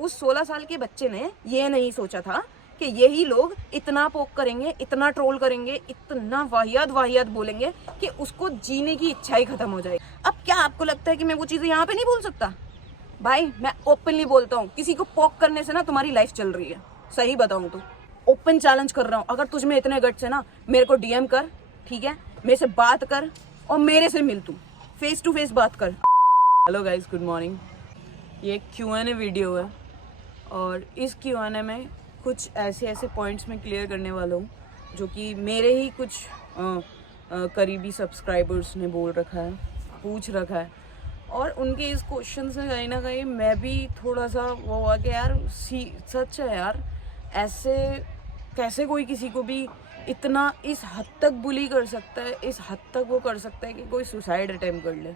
उस 16 साल के बच्चे ने ये नहीं सोचा था कि यही लोग इतना पोक करेंगे, इतना ट्रोल करेंगे, इतना वाहियात वाहियात बोलेंगे कि उसको जीने की इच्छा ही खत्म हो जाए। अब क्या आपको लगता है कि मैं वो चीज़ें यहाँ पे नहीं बोल सकता? भाई मैं ओपनली बोलता हूँ, किसी को पोक करने से ना तुम्हारी लाइफ चल रही है। सही बताऊँ तो ओपन चैलेंज कर रहा हूँ, अगर तुझ में इतने गट्स है ना, मेरे को डीएम कर, ठीक है, मेरे से बात कर और मेरे से मिल, तू फेस टू फेस बात कर। Hello guys, good morning. ये एक Q&A वीडियो है और इस Q&A में कुछ ऐसे पॉइंट्स में क्लियर करने वाला हूँ जो कि मेरे ही कुछ करीबी सब्सक्राइबर्स ने बोल रखा है, पूछ रखा है, और उनके इस क्वेश्चन से कहीं ना कहीं मैं भी थोड़ा सा वो हुआ कि यार सच है यार, ऐसे कैसे कोई किसी को भी इतना इस हद तक बुली कर सकता है, इस हद तक वो कर सकता है कि कोई सुसाइड अटेम्प्ट कर ले।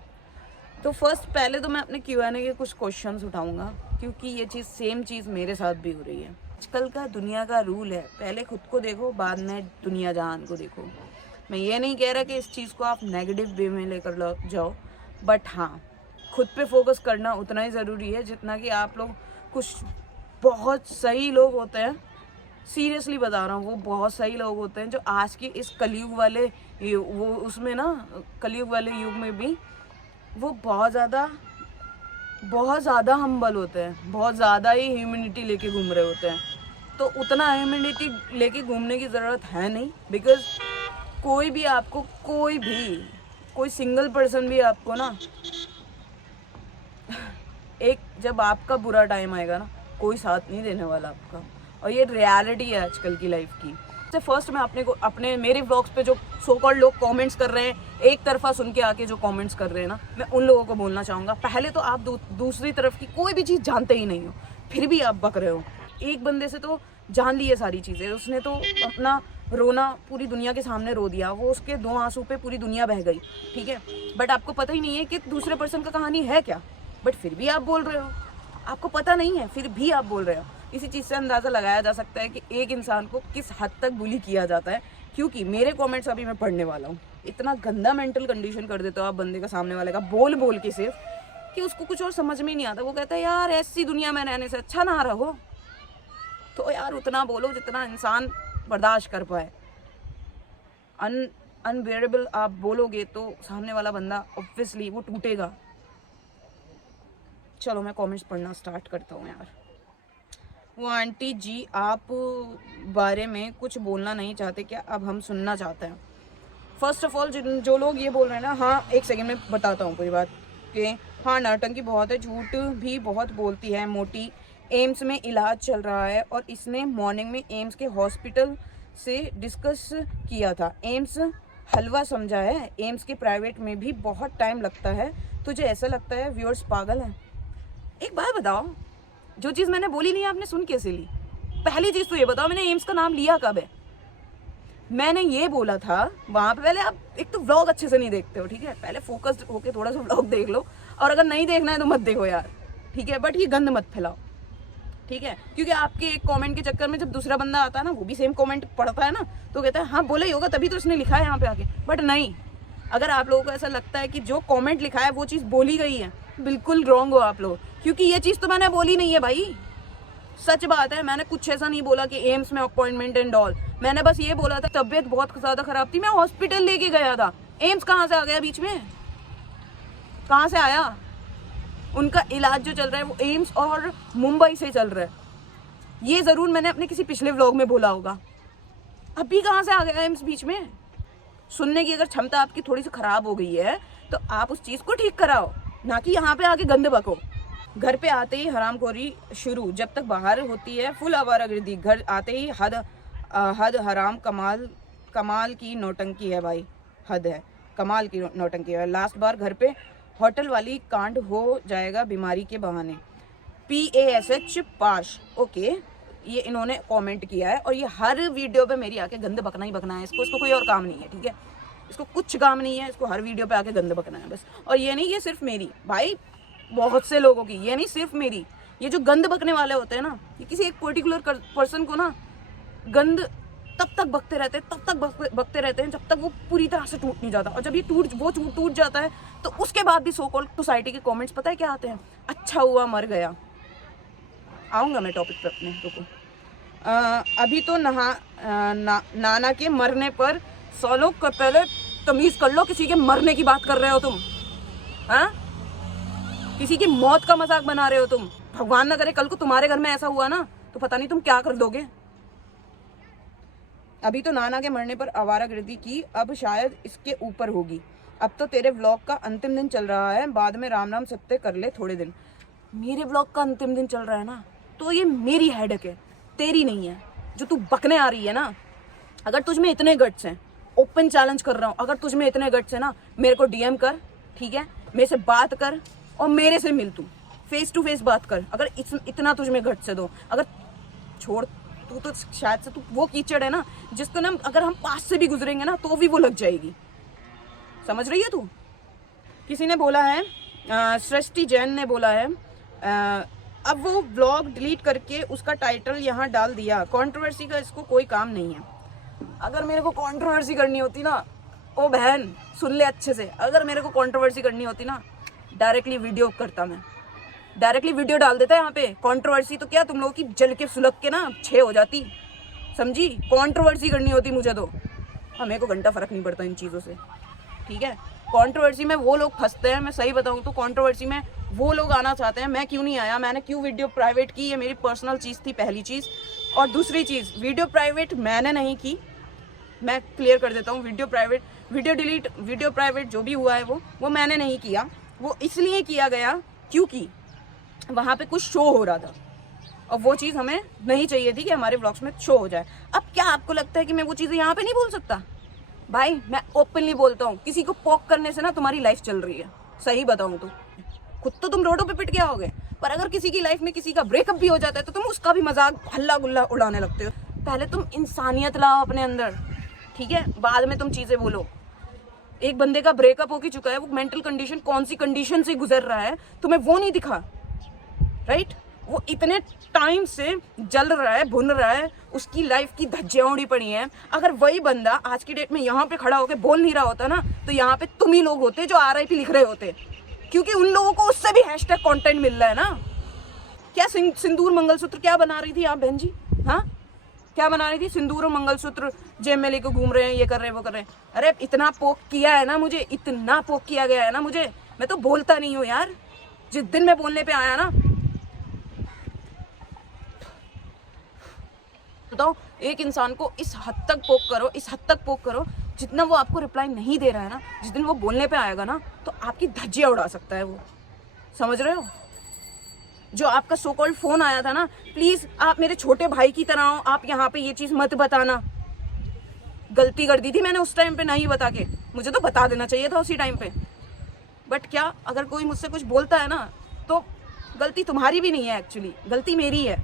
तो पहले तो मैं अपने Q&A के कुछ क्वेश्चंस उठाऊंगा क्योंकि ये चीज़ सेम चीज़ मेरे साथ भी हो रही है। आजकल का दुनिया का रूल है, पहले खुद को देखो, बाद में दुनिया जहान को देखो। मैं ये नहीं कह रहा कि इस चीज़ को आप नेगेटिव वे में लेकर जाओ, बट हाँ, खुद पे फोकस करना उतना ही ज़रूरी है जितना कि आप लोग, कुछ बहुत सही लोग होते हैं, सीरियसली बता रहा हूँ, वो बहुत सही लोग होते हैं जो आज के इस कलयुग वाले कलयुग वाले युग में भी वो बहुत ज़्यादा हम्बल होते हैं, बहुत ज़्यादा ही ह्यूमैनिटी लेके घूम रहे होते हैं। तो उतना ह्यूमैनिटी लेके घूमने की ज़रूरत है नहीं, बिकॉज कोई सिंगल पर्सन भी आपको ना, एक जब आपका बुरा टाइम आएगा ना, कोई साथ नहीं देने वाला आपका, और ये रियलिटी है आजकल की लाइफ की। फर्स्ट मैं अपने मेरे व्लॉग्स पे जो सो कॉल्ड लोग कमेंट्स कर रहे हैं, एक तरफा सुन के आके जो कमेंट्स कर रहे हैं ना, मैं उन लोगों को बोलना चाहूँगा, पहले तो आप दूसरी तरफ की कोई भी चीज़ जानते ही नहीं हो, फिर भी आप बक रहे हो। एक बंदे से तो जान ली है सारी चीज़ें, उसने तो अपना रोना पूरी दुनिया के सामने रो दिया, वो उसके 2 आंसू पे पूरी दुनिया बह गई, ठीक है, बट आपको पता ही नहीं है कि दूसरे पर्सन का कहानी है क्या, बट फिर भी आप बोल रहे हो, आपको पता नहीं है फिर भी आप बोल रहे हो। इसी चीज़ से अंदाज़ा लगाया जा सकता है कि एक इंसान को किस हद तक बुली किया जाता है, क्योंकि मेरे कमेंट्स अभी मैं पढ़ने वाला हूँ। इतना गंदा मेंटल कंडीशन कर देते हो आप बंदे का, सामने वाले का, बोल के सिर्फ, कि उसको कुछ और समझ में ही नहीं आता। वो कहता है यार ऐसी दुनिया में रहने से अच्छा ना रहो। तो यार उतना बोलो जितना इंसान बर्दाश्त कर पाए। अनबेरेबल आप बोलोगे तो सामने वाला बंदा ऑब्वियसली वो टूटेगा। चलो मैं कमेंट्स पढ़ना स्टार्ट करता हूँ यार। वो आंटी जी आप बारे में कुछ बोलना नहीं चाहते क्या? अब हम सुनना चाहते हैं। फर्स्ट ऑफ ऑल जो लोग ये बोल रहे हैं ना, हाँ एक सेकंड में बताता हूँ पूरी बात, कि हाँ नौटंकी बहुत है, झूठ भी बहुत बोलती है। मोटी एम्स में इलाज चल रहा है और इसने मॉर्निंग में एम्स के हॉस्पिटल से डिस्कस किया था। एम्स हलवा समझा है, एम्स के प्राइवेट में भी बहुत टाइम लगता है। तुझे ऐसा लगता है व्यूअर्स पागल हैं? एक बात बताओ, जो चीज़ मैंने बोली नहीं आपने सुन कैसे ली? पहली चीज़ तो ये बताओ, मैंने एम्स का नाम लिया कब है? मैंने ये बोला था वहाँ पे, पहले आप एक तो व्लॉग अच्छे से नहीं देखते हो, ठीक है, पहले फोकस्ड होके थोड़ा सा व्लॉग देख लो, और अगर नहीं देखना है तो मत देखो यार, ठीक है, बट ये गंद मत फैलाओ, ठीक है, क्योंकि आपके एक कमेंट के चक्कर में जब दूसरा बंदा आता है ना, वो भी सेम कमेंट पढ़ता है ना, तो कहता है हाँ बोला ही होगा तभी तो इसने लिखा है यहाँ पे आके। बट नहीं, अगर आप लोगों को ऐसा लगता है कि जो कमेंट लिखा है वो चीज़ बोली गई है, बिल्कुल रॉन्ग हो आप लोग, क्योंकि ये चीज़ तो मैंने बोली नहीं है भाई। सच बात है, मैंने कुछ ऐसा नहीं बोला कि एम्स में अपॉइंटमेंट एंड ऑल। मैंने बस ये बोला था तबीयत बहुत ज़्यादा ख़राब थी, मैं हॉस्पिटल लेके गया था। एम्स कहाँ से आ गया बीच में? कहाँ से आया? उनका इलाज जो चल रहा है वो एम्स और मुंबई से चल रहा है। ये ज़रूर मैंने अपने किसी पिछले व्लॉग में बोला होगा। अभी कहाँ से आ गया एम्स बीच में? सुनने की अगर क्षमता आपकी थोड़ी सी ख़राब हो गई है तो आप उस चीज़ को ठीक कराओ, ना कि यहाँ पे आके गंद बको। घर पे आते ही हरामखोरी शुरू, जब तक बाहर होती है फुल आवारागर्दी, घर आते ही हद हराम, कमाल की नौटंकी है भाई, हद है, कमाल की नौटंकी है। लास्ट बार घर पे होटल वाली कांड हो जाएगा बीमारी के बहाने। PASH पाश, ओके, ये इन्होंने कमेंट किया है और ये हर वीडियो पे मेरी आके गंद बकना ही बकना है। इसको कोई और काम नहीं है, ठीक है, इसको कुछ काम नहीं है, इसको हर वीडियो पे आके गंद बकना है बस। और ये नहीं, ये सिर्फ मेरी भाई, बहुत से लोगों की, ये नहीं सिर्फ मेरी। ये जो गंद बकने वाले होते हैं ना, ये किसी एक पर्टिकुलर पर्सन को ना गंद तब तक बकते रहते हैं जब तक वो पूरी तरह से टूट नहीं जाता। और जब ये टूट जाता है तो उसके बाद भी सो कॉल्ड सोसाइटी के कमेंट्स पता है क्या आते हैं? अच्छा हुआ मर गया, आऊँगा मैं टॉपिक पे अपने, रुको। अभी तो नाना के मरने पर 100 लोग पहले तमीज़ कर लो, किसी के मरने की बात कर रहे हो तुम, हाँ? किसी की मौत का मजाक बना रहे हो तुम। भगवान ना करे कल को तुम्हारे घर में ऐसा हुआ ना तो पता नहीं तुम क्या कर दोगे। अभी तो नाना के मरने पर आवारागर्दी की, अब शायद इसके ऊपर होगी। अब तो तेरे व्लॉग का अंतिम दिन चल रहा है, बाद में राम राम सत्य कर ले थोड़े दिन। मेरे व्लॉग का अंतिम दिन चल रहा है ना तो ये मेरी हेडेक है, तेरी नहीं है। जो तू बकने आ रही है ना, अगर तुझ में इतने गट्स हैं, ओपन चैलेंज कर रहा हूँ, अगर तुझ में इतने गट्स हैं ना, मेरे को डीएम कर, ठीक है? मेरे से बात कर और मेरे से मिल, तू फेस टू फेस बात कर। अगर इतना तुझ में गट्स है तो, अगर छोड़, तू तो शायद से तू वो कीचड़ है ना जिसको ना अगर हम पास से भी गुजरेंगे ना तो भी वो लग जाएगी। समझ रही है तू? किसी ने बोला है, सृष्टि जैन ने बोला है, अब वो ब्लॉग डिलीट करके उसका टाइटल यहाँ डाल दिया, कंट्रोवर्सी का इसको कोई काम नहीं है। अगर मेरे को कंट्रोवर्सी करनी होती ना, ओ बहन सुन ले अच्छे से, अगर मेरे को कंट्रोवर्सी करनी होती ना डायरेक्टली वीडियो करता, मैं डायरेक्टली वीडियो डाल देता यहाँ पे। कंट्रोवर्सी तो क्या तुम लोगों की जल के सुलग के ना 6 हो जाती, समझी? कंट्रोवर्सी करनी होती मुझे तो, मेरे को घंटा फर्क नहीं पड़ता इन चीज़ों से, ठीक है? कंट्रोवर्सी में वो लोग फंसते हैं, मैं सही बताऊँ तो कंट्रोवर्सी में वो लोग आना चाहते हैं। मैं क्यों नहीं आया, मैंने क्यों वीडियो प्राइवेट की, ये मेरी पर्सनल चीज़ थी, पहली चीज़। और दूसरी चीज़, वीडियो प्राइवेट मैंने नहीं की, मैं क्लियर कर देता हूँ। Video private, video delete, video private जो भी हुआ है वो मैंने नहीं किया। वो इसलिए किया गया क्योंकि वहाँ पे कुछ शो हो रहा था और वो चीज़ हमें नहीं चाहिए थी कि हमारे व्लॉग्स में शो हो जाए। अब क्या आपको लगता है कि मैं वो चीज़ें यहाँ पे नहीं बोल सकता? भाई मैं ओपनली बोलता हूँ, किसी को पॉक करने से ना तुम्हारी लाइफ चल रही है, सही बताऊँ तो। खुद तो तुम रोडों पे पिट के आओगे, पर अगर किसी की लाइफ में किसी का ब्रेकअप भी हो जाता है तो तुम उसका भी मजाक हल्ला गुल्ला उड़ाने लगते हो। पहले तुम इंसानियत लाओ अपने अंदर, ठीक है? बाद में तुम चीज़ें बोलो। एक बंदे का ब्रेकअप हो चुका है, वो मेंटल कंडीशन कौन सी कंडीशन से गुजर रहा है तुम्हें वो नहीं दिखा, राइट? वो इतने टाइम से जल रहा है, भुन रहा है, उसकी लाइफ की धज्जियां उड़ी पड़ी हैं। अगर वही बंदा आज की डेट में यहाँ पे खड़ा होकर बोल नहीं रहा होता ना तो यहाँ पे तुम ही लोग होते जो RIP लिख रहे होते, क्योंकि उन लोगों को उससे भी हैशटैग कंटेंट मिल रहा है ना। क्या सिंदूर मंगलसूत्र क्या बना रही थी आप बहन जी? हाँ, क्या बना रही थी? सिंदूर और मंगलसूत्र जेब में लेकर घूम रहे हैं, ये कर रहे हैं, वो कर रहे हैं। अरे इतना पोक किया है ना मुझे, इतना पोक किया गया है ना मुझे, मैं तो बोलता नहीं हूँ यार। जिस दिन मैं बोलने पे आया ना, बताओ, एक इंसान को इस हद तक पोक करो, इस हद तक पोक करो, जितना वो आपको रिप्लाई नहीं दे रहा है ना, जिस दिन वो बोलने पे आएगा ना तो आपकी धज्जियां उड़ा सकता है वो। समझ रहे हो? जो आपका सो कॉल्ड फोन आया था ना, प्लीज आप मेरे छोटे भाई की तरह हो, आप यहाँ पे ये चीज मत बताना। गलती कर दी थी मैंने उस टाइम पे नहीं बता के, मुझे तो बता देना चाहिए था उसी टाइम पे। बट क्या, अगर कोई मुझसे कुछ बोलता है ना तो गलती तुम्हारी भी नहीं है, एक्चुअली गलती मेरी है,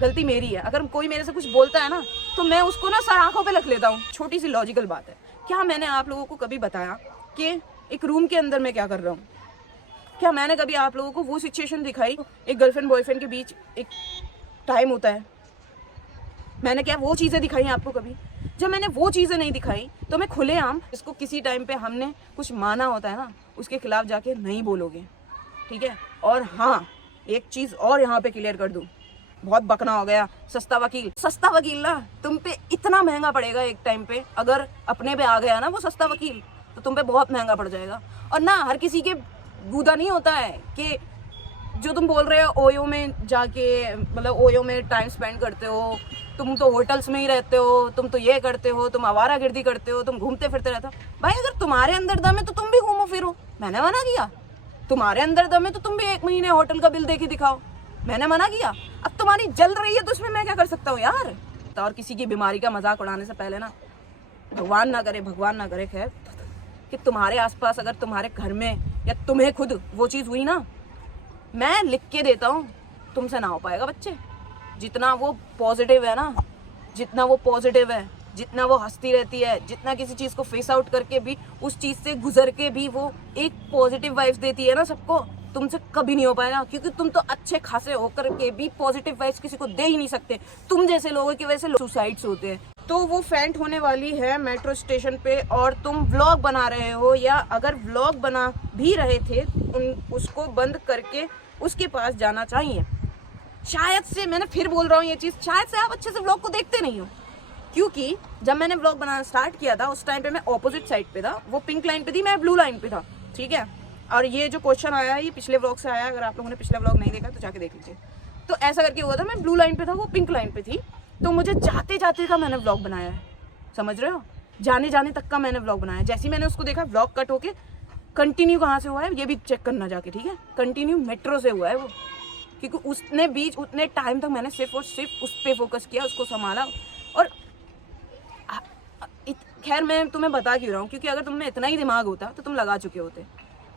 गलती मेरी है। अगर कोई मेरे से कुछ बोलता है ना तो मैं उसको ना सर आंखों पे रख लेता हूँ। छोटी सी लॉजिकल बात है, क्या मैंने आप लोगों को कभी बताया कि एक रूम के अंदर मैं क्या कर रहा हूँ? क्या मैंने कभी आप लोगों को वो सिचुएशन दिखाई? एक गर्लफ्रेंड बॉयफ्रेंड के बीच एक टाइम होता है, मैंने क्या वो चीज़ें दिखाई आपको कभी? जब मैंने वो चीज़ें नहीं दिखाई तो मैं खुलेआम, इसको किसी टाइम पे हमने कुछ माना होता है ना, उसके खिलाफ जाके नहीं बोलोगे, ठीक है? और हाँ, एक चीज़ और यहाँ पे क्लियर कर दूँ, बहुत बकना हो गया। सस्ता वकील ना तुम पे इतना महंगा पड़ेगा एक टाइम पे, अगर अपने पे आ गया ना वो सस्ता वकील तो तुम पे बहुत महंगा पड़ जाएगा। और ना हर किसी के गूदा नहीं होता है कि जो तुम बोल रहे हो ओयो में जाके, मतलब ओयो में टाइम स्पेंड करते हो, तुम तो होटल्स में ही रहते हो, तुम तो ये करते हो, तुम आवारागर्दी करते हो, तुम घूमते फिरते रहते हो। भाई अगर तुम्हारे अंदर दम है तो तुम भी घूमो फिरो, मैंने मना किया? तुम्हारे अंदर दम है तो तुम भी 1 महीने होटल का बिल दे के दिखाओ, मैंने मना किया? अब तुम्हारी जल रही है तो इसमें मैं क्या कर सकता हूँ यार? और किसी की बीमारी का मजाक उड़ाने से पहले ना, भगवान ना करे खैर, कि तुम्हारे आसपास अगर तुम्हारे घर में या तुम्हें खुद वो चीज़ हुई ना, मैं लिख के देता हूँ तुमसे ना हो पाएगा बच्चे। जितना वो पॉजिटिव है ना, जितना वो पॉजिटिव है, जितना वो हंसती रहती है, जितना किसी चीज़ को फेस आउट करके भी, उस चीज़ से गुजर के भी वो एक पॉजिटिव वाइब्स देती है ना सबको, तुमसे कभी नहीं हो पाएगा। क्योंकि तुम तो अच्छे खासे होकर के भी पॉजिटिव वाइब्स किसी को दे ही नहीं सकते। तुम जैसे लोगों की वजह से सुसाइड्स होते हैं। तो वो फेंट होने वाली है मेट्रो स्टेशन पे और तुम व्लॉग बना रहे हो, या अगर व्लॉग बना भी रहे थे उसको बंद करके उसके पास जाना चाहिए। शायद से, मैंने फिर बोल रहा हूँ ये चीज़, शायद से आप अच्छे से व्लॉग को देखते नहीं हो, क्योंकि जब मैंने व्लॉग बनाना स्टार्ट किया था उस टाइम पे मैं ऑपोजिट साइड पे था, वो पिंक लाइन पे थी, मैं ब्लू लाइन पे था, ठीक है। और ये जो क्वेश्चन आया है ये पिछले व्लॉग से आया, अगर आप लोगों ने पिछले व्लॉग नहीं देखा तो जाके देख लीजिए। तो ऐसा करके हुआ था, मैं ब्लू लाइन पे था, वो पिंक लाइन पे थी, तो मुझे जाते जाते का मैंने व्लॉग बनाया है, समझ रहे हो, जाने जाने तक का मैंने व्लॉग बनाया। जैसे ही मैंने उसको देखा व्लॉग कट होके कंटिन्यू कहाँ से हुआ है ये भी चेक करना जाके, ठीक है, कंटिन्यू मेट्रो से हुआ है वो, क्योंकि उसने बीच उतने टाइम तक मैंने सिर्फ और सिर्फ उस पर फोकस किया, उसको संभाला। और खैर मैं तुम्हें बता क्यों रहा हूँ, क्योंकि अगर तुम में इतना ही दिमाग होता तो तुम लगा चुके होते,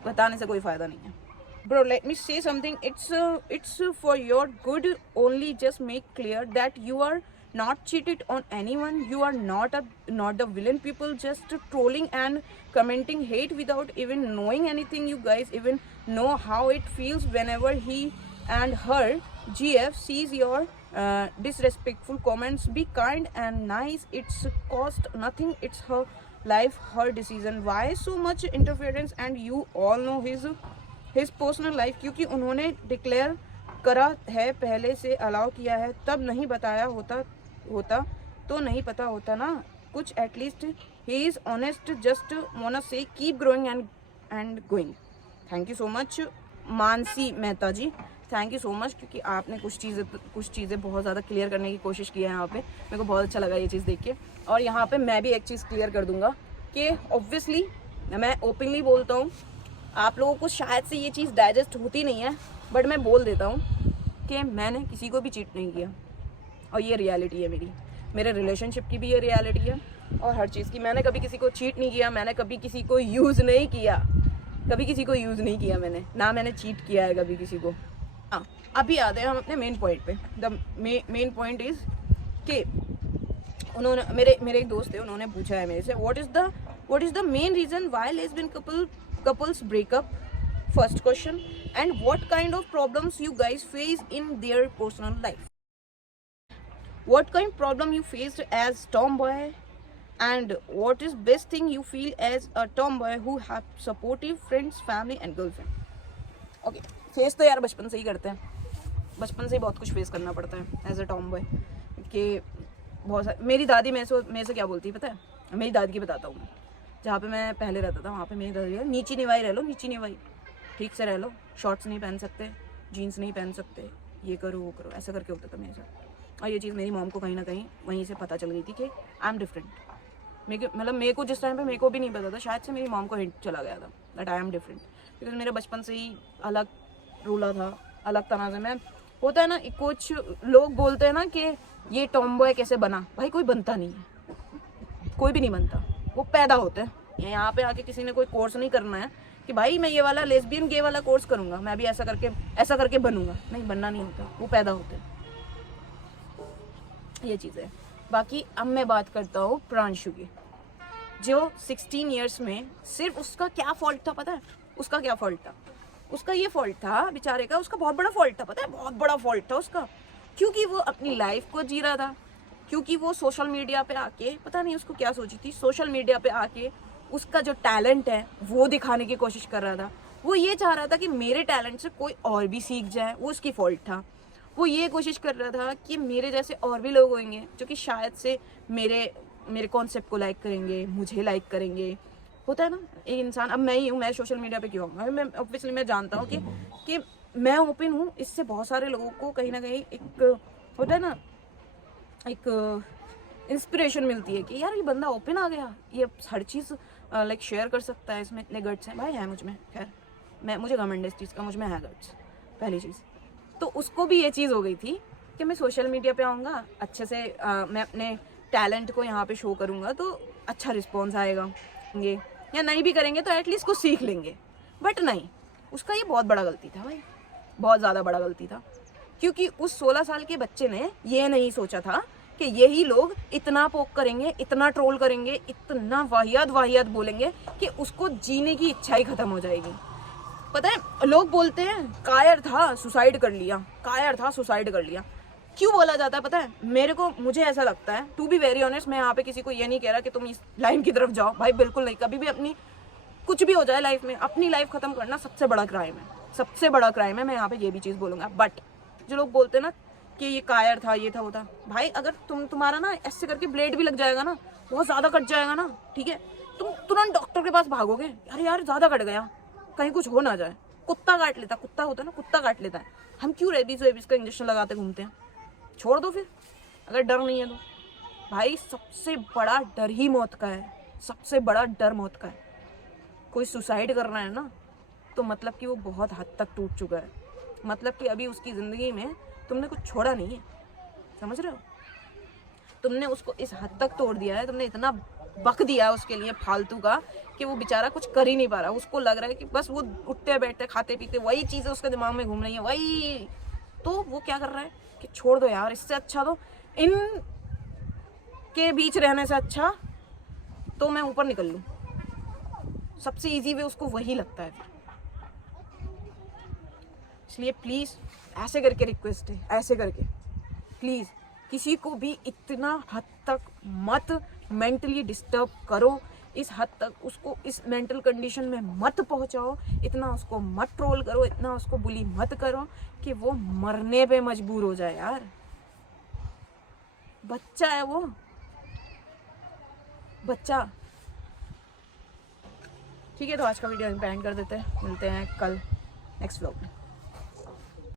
बताने से कोई फ़ायदा नहीं है। Bro, let me say something. It's for your good. Only just make clear that you are not cheated on anyone. You are not the villain. People just trolling and commenting hate without even knowing anything. You guys even know how it feels whenever he and her GF sees your disrespectful comments. Be kind and nice. It's cost nothing. It's her life, her decision. Why so much interference? And you all know his personal life, क्योंकि उन्होंने declare करा है, पहले से allow किया है, तब नहीं बताया होता तो नहीं पता होता ना कुछ। At least he is honest, just wanna say keep growing and going. Thank you so much Mansi Mehta ji, thank you so much, क्योंकि आपने कुछ चीज़ें बहुत ज़्यादा क्लियर करने की कोशिश की है यहाँ पे, मेरे को बहुत अच्छा लगा ये चीज़ देख के। और यहाँ पे मैं भी एक चीज़ क्लियर कर दूँगा कि ऑब्वियसली मैं ओपनली बोलता हूँ, आप लोगों को शायद से ये चीज़ डाइजेस्ट होती नहीं है, बट मैं बोल देता हूँ कि मैंने किसी को भी चीट नहीं किया, और ये रियलिटी है मेरे रिलेशनशिप की भी ये रियलिटी है, और हर चीज़ की। मैंने कभी किसी को चीट नहीं किया, मैंने कभी किसी को यूज़ नहीं किया, मैंने ना मैंने चीट किया है कभी किसी को। हाँ, अभी आते हैं हम अपने मेन पॉइंट पे। द मेन पॉइंट इज़ कि उन्होंने मेरे एक दोस्त थे, उन्होंने पूछा है मेरे से what is the main reason why lesbian couples break up, first question, and what kind of problems you guys face in their personal life. What kind of problem you faced as tomboy, and what is best thing you feel as a tomboy who have supportive friends, family and girlfriend. Okay, face तो यार बचपन से ही करते हैं, बचपन से ही बहुत कुछ फेस करना पड़ता है एज अ टॉमबॉय, कि बहुत सारे। मेरी दादी मेरे से क्या बोलती है पता है, मेरी दादी की बताता हूँ मैं। जहाँ पे मैं पहले रहता था वहाँ पे मेरी दादी नीची निवाई रह लो, नीची निवाई, ठीक से रह लो, शॉर्ट्स नहीं पहन सकते, जीन्स नहीं पहन सकते, ये करो वो करो, ऐसा करके होता था मेरे साथ। और ये चीज़ मेरी मॉम को कहीं ना कहीं वहीं से पता चल गई थी कि आई एम डिफरेंट। मेरे को जिस टाइम पे मेरे को भी नहीं पता था, शायद से मेरी मॉम को हिंट चला गया था that I am different, because मेरा बचपन से ही अलग रूला था, अलग तरह से मैं। होता है ना, कुछ लोग बोलते हैं ना कि ये टॉमबॉय कैसे बना, भाई कोई बनता नहीं है, कोई भी नहीं बनता, वो पैदा होते हैं। यहाँ पे आके किसी ने कोई कोर्स नहीं करना है कि भाई मैं ये वाला लेस्बियन गे वाला कोर्स करूँगा, मैं भी ऐसा करके बनूंगा, नहीं, बनना नहीं होता, वो पैदा होते हैं, ये चीज़ है। बाकी अब मैं बात करता हूँ प्रांशु की, जो 16 ईयर्स में सिर्फ उसका क्या फॉल्ट था पता है, उसका क्या फॉल्ट था, उसका ये फॉल्ट था बेचारे का, उसका बहुत बड़ा फॉल्ट था पता है, बहुत बड़ा फॉल्ट था उसका, क्योंकि वो अपनी लाइफ को जी रहा था, क्योंकि वो सोशल मीडिया पे आके, पता नहीं उसको क्या सोची थी, सोशल मीडिया पे आके उसका जो टैलेंट है वो दिखाने की कोशिश कर रहा था। वो ये चाह रहा था कि मेरे टैलेंट से कोई और भी सीख जाए, वो उसकी फॉल्ट था। वो ये कोशिश कर रहा था कि मेरे जैसे और भी लोग होंगे जो कि शायद से मेरे कॉन्सेप्ट को लाइक करेंगे, मुझे लाइक करेंगे। होता है ना, एक इंसान, अब मैं ही हूँ, मैं सोशल मीडिया पे क्यों हूँ, मैं ऑब्वियसली मैं जानता हूँ कि मैं ओपन हूँ, इससे बहुत सारे लोगों को कहीं ना कहीं एक होता है ना, एक इंस्पिरेशन मिलती है कि यार ये बंदा ओपन आ गया, ये हर चीज़ लाइक शेयर कर सकता है, इसमें इतने गट्स हैं। भाई है मुझ में, खैर मुझे घमंड है इस चीज़ का, मुझ में है गट्स, पहली चीज़। तो उसको भी ये चीज़ हो गई थी कि मैं सोशल मीडिया पे आऊँगा, अच्छे से मैं अपने टैलेंट को यहाँ पे शो करूँगा तो अच्छा रिस्पॉन्स आएगा, या नहीं भी करेंगे तो एटलीस्ट कुछ सीख लेंगे। बट नहीं, उसका ये बहुत बड़ा गलती था भाई, बहुत ज़्यादा बड़ा गलती था, क्योंकि उस 16 साल के बच्चे ने ये नहीं सोचा था कि यही लोग इतना पोक करेंगे, इतना ट्रोल करेंगे, इतना वाहियात बोलेंगे कि उसको जीने की इच्छा ही खत्म हो जाएगी। पता है, लोग बोलते हैं कायर था सुसाइड कर लिया, क्यों बोला जाता है पता है, मुझे ऐसा लगता है, टू बी वेरी ऑनेस्ट, मैं यहाँ पे किसी को ये नहीं कह रहा कि तुम इस लाइन की तरफ जाओ, भाई बिल्कुल नहीं। कभी भी अपनी कुछ भी हो जाए लाइफ में, अपनी लाइफ खत्म करना सबसे बड़ा क्राइम है, मैं यहाँ पे ये भी चीज़ बोलूँगा। बट जो लोग बोलते हैं ना कि ये कायर था, ये था, वो था, भाई अगर तुम्हारा ना ऐसे करके ब्लेड भी लग जाएगा ना, बहुत ज़्यादा कट जाएगा ना, ठीक है, तुम तुरंत डॉक्टर के पास भागोगे, अरे यार ज़्यादा कट गया, कहीं कुछ हो ना जाए। कुत्ता काट लेता, कुत्ता होता है ना, कुत्ता काट लेता है, हम क्यों रेबीज वेबीज का इंजेक्शन लगाते घूमते हैं? छोड़ दो फिर, अगर डर नहीं है तो। भाई सबसे बड़ा डर ही मौत का है, सबसे बड़ा डर मौत का है। कोई सुसाइड कर रहा है ना, तो मतलब कि वो बहुत हद तक टूट चुका है, मतलब कि अभी उसकी ज़िंदगी में तुमने कुछ छोड़ा नहीं है, समझ रहे हो? तुमने उसको इस हद तक तोड़ दिया है, तुमने इतना बक दिया उसके लिए फालतू का कि वो बेचारा कुछ कर ही नहीं पा रहा। उसको लग रहा है कि बस वो उठते बैठते खाते पीते वही चीज़ें उसके दिमाग में घूम रही है, वही। तो वो क्या कर रहा है कि छोड़ दो यार, इससे अच्छा तो इन के बीच रहने से अच्छा तो मैं ऊपर निकल लूँ। सबसे इजी वे उसको वही लगता है। इसलिए प्लीज़ ऐसे करके रिक्वेस्ट है, ऐसे करके प्लीज़ किसी को भी इतना हद तक मत मेंटली डिस्टर्ब करो, इस हद तक उसको इस मेंटल कंडीशन में मत पहुंचाओ, इतना उसको मत ट्रोल करो, इतना उसको बुली मत करो कि वो मरने पे मजबूर हो जाए यार। बच्चा है वो, बच्चा। ठीक है, तो आज का वीडियो एंड कर देते हैं, मिलते हैं कल नेक्स्ट व्लॉग में।